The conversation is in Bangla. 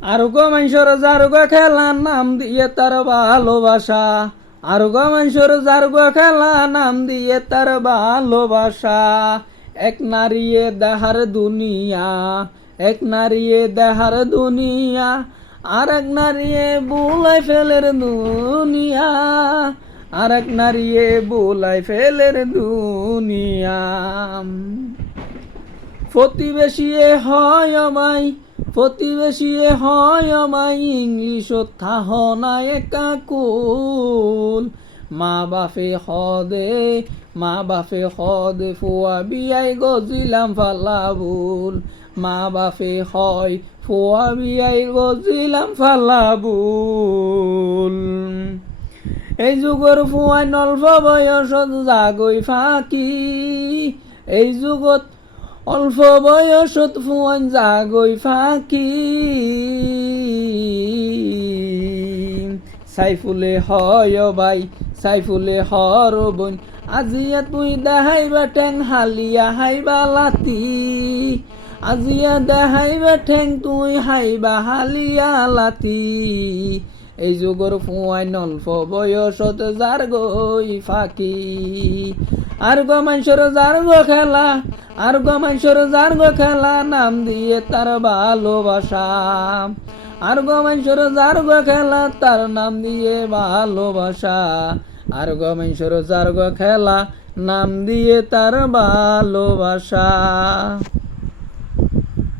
আর গো মানুষের যার গো খেলা নাম দিয়ে তার ভালোবাসা। আর গো মানুষের যার গো খেলা নাম দিয়ে তার ভালোবাসা। এক নারীয়ে দেহার দুনিয়া, এক নারীয়ে দেহার দুনিয়া, আর এক নারীয়ে বুলাই ফেলের দুনিয়া, আর এক নারীয়ে বুলাই ফেলের দুনিয়া। প্রতিবেশিয়ে হয় আমায়, প্রতিবেশিয়ে হয় আমায়, ইংলিশত থাহ না একা কুল। মা বাপে হদে, মা বাপে হদে ফুয়া বিয়াই গজিলাম ফালাবুল। মা বাপে হয় ফুয়া বিয়াই গজিলাম ফালাবুল। এই যুগর ফুয়াই অল্প বয়সত জাগই ফাঁকি, এই যুগত অল্প বয়সত ফুয়ান জাগই ফাঁকি। সাইফুলে হয় ভাই, সাইফুলে হর বোন, আজিয়া তুই দেখাইবা ঠেং হালিয়া হাইবা লাতি। আজিয়া দেখাইবা ঠেং তুই হাইবা হালিয়া লাতি। এই যুগর ফুয়াই অল্প বয়সত যার গই ফাঁকি। আর গো মানুষের যার গো খেলা, আর গো মানুষের যার গো খেলা নাম দিয়ে তার ভালোবাসা। আর গো মানুষের যার গো খেলা তার নাম দিয়ে ভালোবাসা। আর গো মানুষের যার গো খেলা নাম দিয়ে তার ভালোবাসা।